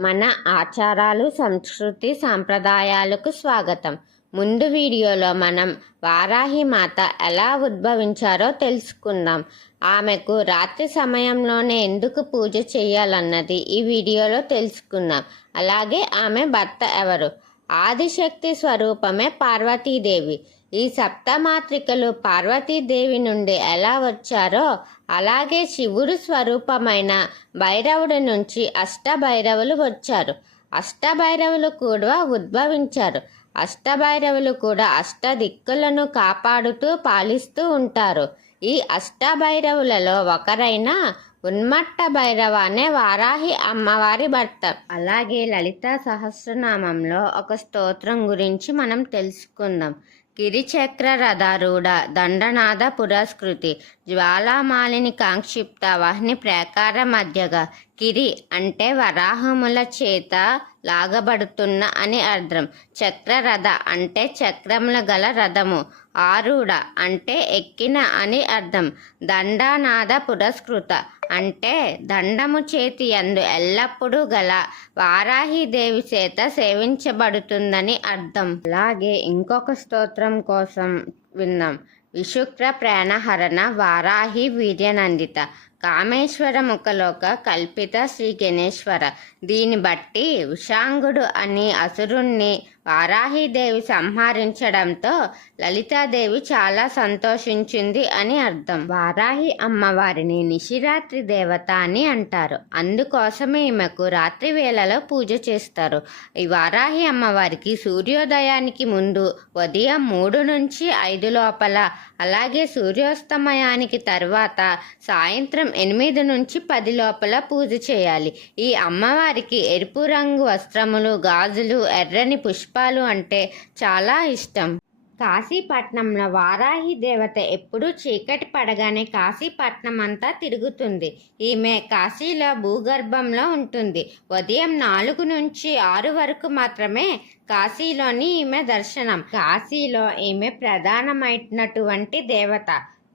మన ఆచారాలు సంస్కృతి సాంప్రదాయాలకు స్వాగతం. ముందు వీడియోలో మనం వారాహి మాత ఎలా ఉద్భవించారో తెలుసుకుందాం. ఆమెకు రాత్రి సమయంలోనే ఎందుకు పూజ చేయాలన్నది ఈ వీడియోలో తెలుసుకుందాం. అలాగే ఆమె భర్త ఎవరు? ఆదిశక్తి స్వరూపమే పార్వతీదేవి. ఈ సప్తమాత్రికలు పార్వతీదేవి నుండి ఎలా వచ్చారో అలాగే శివుడు స్వరూపమైన భైరవుడి నుంచి అష్టభైరవులు వచ్చారు. అష్టభైరవులు కూడా ఉద్భవించారు. అష్టభైరవులు కూడా అష్ట దిక్కులను కాపాడుతూ పాలిస్తూ ఉంటారు. ఈ అష్టభైరవులలో ఒకరైన ఉన్మట్ట భైరవ అనే వారాహి అమ్మవారి భర్త. అలాగే లలిత సహస్రనామంలో ఒక స్తోత్రం గురించి మనం తెలుసుకుందాం. గిరిచక్ర రథారూఢ దండనాథ పురస్కృతి జ్వాలామాలిని కాంక్షిప్త వహ్ని ప్రాకార మధ్యగా కిరి అంటే వరాహముల చేత లాగబడుతున్న అని అర్థం. చక్రరథ అంటే చక్రముల గల రథము. ఆరుడ అంటే ఎక్కిన అని అర్థం. దండానాద పురస్కృత అంటే దండము చేతి యందు ఎల్లప్పుడూ గల వారాహిదేవి చేత సేవించబడుతుందని అర్థం. అలాగే ఇంకొక స్తోత్రం కోసం విన్నాం. విశుక్ర ప్రాణహరణ వారాహి వీర్యనందిత. కామేశ్వర ముఖలోక కల్పిత శ్రీ గణేశ్వర. దీన్ని బట్టి ఉషాంగుడు అని అసురుణ్ణి వారాహిదేవి సంహరించడంతో లలితాదేవి చాలా సంతోషించింది అని అర్థం. వారాహి అమ్మవారిని నిశిరాత్రి దేవత అని అంటారు. అందుకోసమే ఈమెకు రాత్రి వేళలో పూజ చేస్తారు. ఈ వారాహి అమ్మవారికి సూర్యోదయానికి ముందు ఉదయం మూడు నుంచి ఐదు లోపల అలాగే సూర్యోస్తమయానికి తర్వాత సాయంత్రం ఎనిమిది నుంచి పది లోపల పూజ చేయాలి. ఈ అమ్మవారికి ఎరుపు రంగు వస్త్రములు గాజులు ఎర్రని పుష్ప శిల్పాలు అంటే చాలా ఇష్టం. కాశీపట్నంలో వారాహి దేవత ఎప్పుడూ చీకటి పడగానే కాశీపట్నం అంతా తిరుగుతుంది. ఈమె కాశీలో భూగర్భంలో ఉంటుంది. ఉదయం నాలుగు నుంచి ఆరు వరకు మాత్రమే కాశీలోని ఈమె దర్శనం. కాశీలో ఈమె ప్రధానమైనటువంటి దేవత.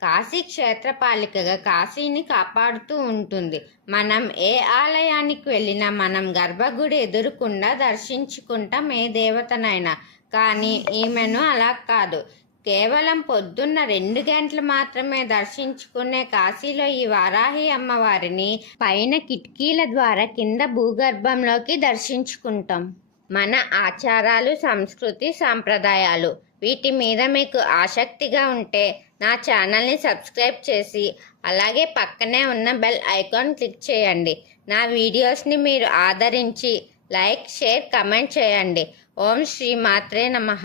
కాశీ క్షేత్రపాలికగా కాశీని కాపాడుతూ ఉంటుంది. మనం ఏ ఆలయానికి వెళ్ళినా మనం గర్భగుడి ఎదురుకుండా దర్శించుకుంటాం ఏ దేవతనైనా. కానీ ఈమెను అలా కాదు. కేవలం పొద్దున్న రెండు గంటలు మాత్రమే దర్శించుకునే కాశీలో ఈ వారాహి అమ్మవారిని పైన కిటికీల ద్వారా కింద భూగర్భంలోకి దర్శించుకుంటాం. మన ఆచారాలు సంస్కృతి సాంప్రదాయాలు. వీటి మీద మీకు ఆసక్తిగా ఉంటే నా ఛానల్ని సబ్స్క్రైబ్ చేసి అలాగే పక్కనే ఉన్న బెల్ ఐకాన్ క్లిక్ చేయండి. నా వీడియోస్ని మీరు ఆదరించి లైక్ షేర్ కమెంట్ చేయండి. ఓం శ్రీ మాత్రే నమః.